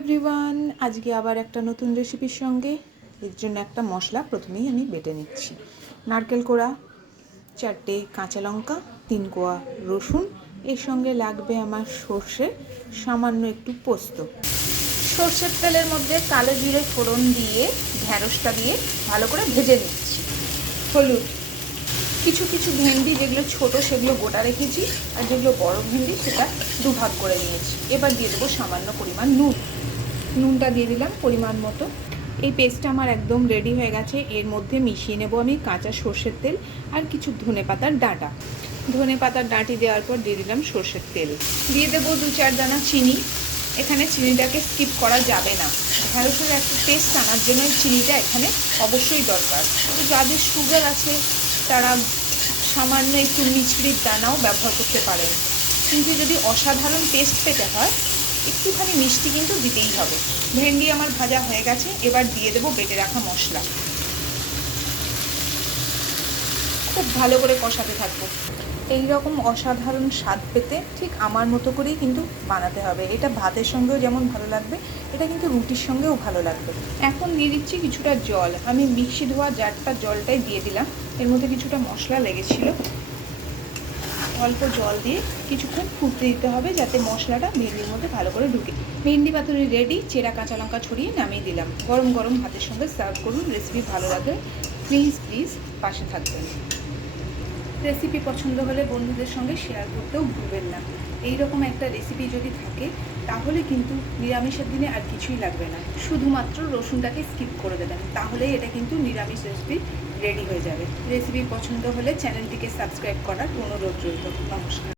Everyone, আজকে আবার একটা নতুন রেসিপির সঙ্গে। এর জন্য একটা মশলা প্রথমেই আমি বেটে নিচ্ছি। নারকেল কোড়া, 4টে কাঁচা লঙ্কা, 3 কোয়া রসুন, এর সঙ্গে লাগবে আমার সর্ষে, সামান্য একটু পোস্ত। সর্ষের তেলের মধ্যে কালো জিরে ফোড়ন দিয়ে ঢ্যাঁড়সটা দিয়ে ভালো করে ভেজে নিচ্ছি। হলুদ, কিছু কিছু ভেন্ডি যেগুলো ছোট সেগুলো গোটা রেখেছি, আর যেগুলো বড় ভেন্ডি সেটা দুভাগ করে নিয়েছি। এবার দিয়ে দেবো সামান্য পরিমাণ নুনটা দিয়ে দিলাম পরিমাণ মতো। এই পেস্টটা আমার একদম রেডি হয়ে গেছে। এর মধ্যে মিশিয়ে নেব আমি কাঁচা সর্ষের তেল আর কিছু ধনেপাতার ডাঁটা। ধনেপাতার ডাঁটি দেওয়ার পর দিয়ে দিলাম সর্ষের তেল, দিয়ে দেবো 2-4 দানা চিনি। এখানে চিনিটাকে স্কিপ করা যাবে না, ঢ্যাঁড়সের একটা টেস্ট আনার জন্য চিনিটা এখানে অবশ্যই দরকার। তো যাদের সুগার আছে তারা সামান্য একটু মিছরির দানাও ব্যবহার করতে পারেন, কিন্তু যদি অসাধারণ টেস্ট পেতে হয় একটুখানি মিষ্টি কিন্তু দিতেই হবে। ভেন্ডি আমার ভাজা হয়ে গেছে, এবার দিয়ে দেবো বেটে রাখা মশলা। খুব ভালো করে কষাতে থাকবো। এই রকম অসাধারণ স্বাদ পেতে ঠিক আমার মতো করেই কিন্তু বানাতে হবে। এটা ভাতের সঙ্গেও যেমন ভালো লাগবে, এটা কিন্তু রুটির সঙ্গেও ভালো লাগবে। এখন দিয়ে দিচ্ছি কিছুটা জল। আমি মিক্সি ধোয়া জারটা জলটাই দিয়ে দিলাম। এর মধ্যে কিছুটা মশলা লেগেছিল, অল্প জল দিয়ে কিছুক্ষণ ফুটতে দিতে হবে যাতে মশলাটা ভেন্ডির মধ্যে ভালো করে ঢুকে। ভেন্ডি পাতুরি রেডি। চেরা কাঁচা লঙ্কা ছড়িয়ে নামিয়ে দিলাম। গরম গরম ভাতের সঙ্গে সার্ভ করুন। রেসিপি ভালো লাগলে প্লিজ পাশে থাকবেন। রেসিপি পছন্দ হলে বন্ধুদের সঙ্গে শেয়ার করতেও ভুলবেন না। এই রকম একটা রেসিপি যদি থাকে তাহলে কিন্তু নিরামিষের দিনে আর কিছুই লাগবে না, শুধুমাত্র রসুনটাকে স্কিপ করে দেবেন, তাহলেই এটা কিন্তু নিরামিষ রেসিপি রেডি হয়ে যাবে। রেসিপি পছন্দ হলে চ্যানেলটিকে সাবস্ক্রাইব করার অনুরোধ রইল। নমস্কার।